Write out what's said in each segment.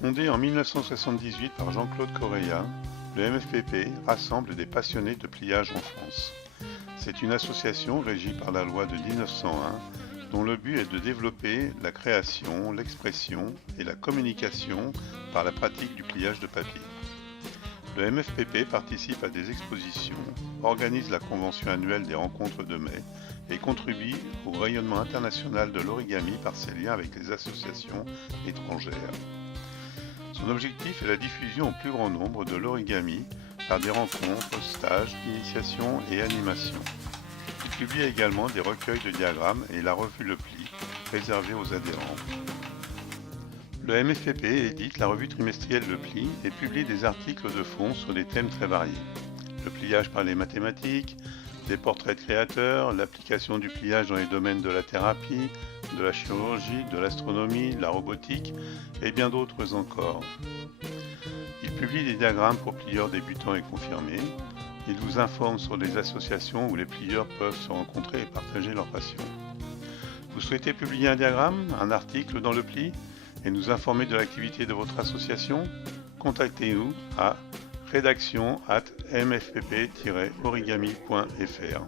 Fondé en 1978 par Jean-Claude Correia, le MFPP rassemble des passionnés de pliage en France. C'est une association régie par la loi de 1901 dont le but est de développer la création, l'expression et la communication par la pratique du pliage de papier. Le MFPP participe à des expositions, organise la convention annuelle des rencontres de mai et contribue au rayonnement international de l'origami par ses liens avec les associations étrangères. Son objectif est la diffusion au plus grand nombre de l'origami par des rencontres, stages, initiations et animations. Il publie également des recueils de diagrammes et la revue Le Pli, réservée aux adhérents. Le MFPP édite la revue trimestrielle Le Pli et publie des articles de fond sur des thèmes très variés. Le pliage par les mathématiques, des portraits de créateurs, l'application du pliage dans les domaines de la thérapie, de la chirurgie, de l'astronomie, de la robotique et bien d'autres encore. Il publie des diagrammes pour plieurs débutants et confirmés. Il vous informe sur des associations où les plieurs peuvent se rencontrer et partager leur passion. Vous souhaitez publier un diagramme, un article dans le pli et nous informer de l'activité de votre association? Contactez-nous à rédaction@mfpp-origami.fr.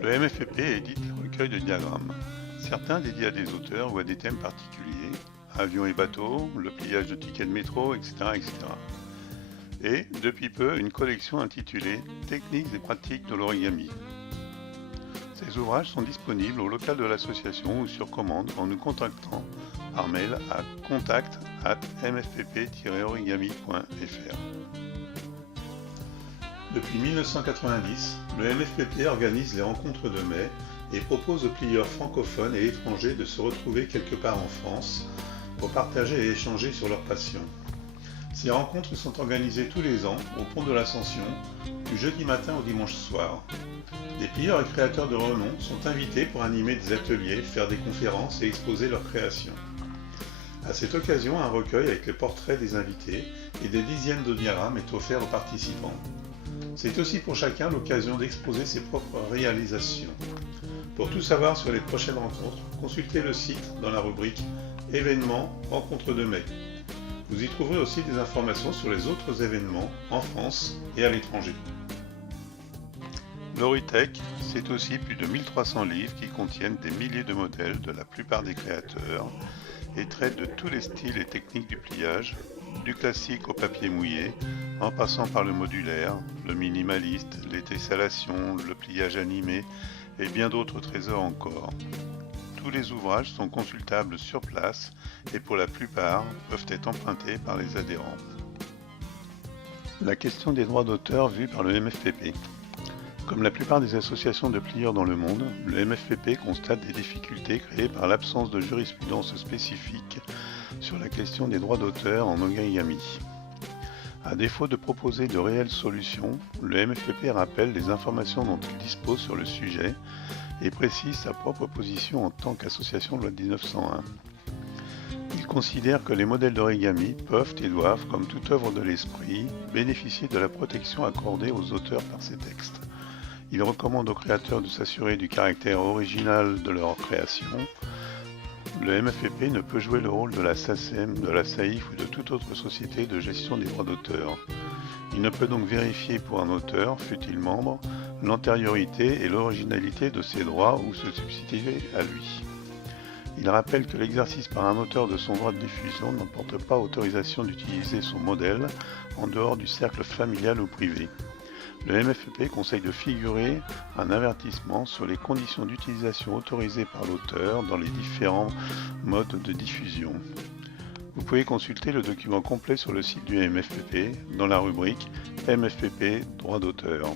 Le MFPP édite un recueil de diagrammes, certains dédiés à des auteurs ou à des thèmes particuliers, avions et bateaux, le pliage de tickets de métro, etc., etc. Et, depuis peu, une collection intitulée « Techniques et pratiques de l'origami ». Ces ouvrages sont disponibles au local de l'association ou sur commande en nous contactant par mail à contact@mfpp-origami.fr. Depuis 1990, le MFPP organise les rencontres de mai et propose aux plieurs francophones et étrangers de se retrouver quelque part en France pour partager et échanger sur leur passion. Ces rencontres sont organisées tous les ans au Pont de l'Ascension, du jeudi matin au dimanche soir. Des plieurs et créateurs de renom sont invités pour animer des ateliers, faire des conférences et exposer leurs créations. À cette occasion, un recueil avec les portraits des invités et des dizaines de diagrammes est offert aux participants. C'est aussi pour chacun l'occasion d'exposer ses propres réalisations. Pour tout savoir sur les prochaines rencontres, consultez le site dans la rubrique Événements Rencontres de mai. Vous y trouverez aussi des informations sur les autres événements en France et à l'étranger. L'Oritech, c'est aussi plus de 1300 livres qui contiennent des milliers de modèles de la plupart des créateurs et traitent de tous les styles et techniques du pliage, du classique au papier mouillé, en passant par le modulaire, le minimaliste, les tessellations, le pliage animé et bien d'autres trésors encore. Tous les ouvrages sont consultables sur place et pour la plupart peuvent être empruntés par les adhérents. La question des droits d'auteur vue par le MFPP. Comme la plupart des associations de plieurs dans le monde, le MFPP constate des difficultés créées par l'absence de jurisprudence spécifique sur la question des droits d'auteur en origami. À défaut de proposer de réelles solutions, le MFPP rappelle les informations dont il dispose sur le sujet et précise sa propre position en tant qu'association de loi de 1901. Il considère que les modèles d'origami peuvent et doivent, comme toute œuvre de l'esprit, bénéficier de la protection accordée aux auteurs par ces textes. Il recommande aux créateurs de s'assurer du caractère original de leur création. Le MFPP ne peut jouer le rôle de la SACEM, de la SAIF ou de toute autre société de gestion des droits d'auteur. Il ne peut donc vérifier pour un auteur, fût-il membre, l'antériorité et l'originalité de ses droits ou se substituer à lui. Il rappelle que l'exercice par un auteur de son droit de diffusion n'emporte pas autorisation d'utiliser son modèle en dehors du cercle familial ou privé. Le MFPP conseille de figurer un avertissement sur les conditions d'utilisation autorisées par l'auteur dans les différents modes de diffusion. Vous pouvez consulter le document complet sur le site du MFPP dans la rubrique MFPP droits d'auteur.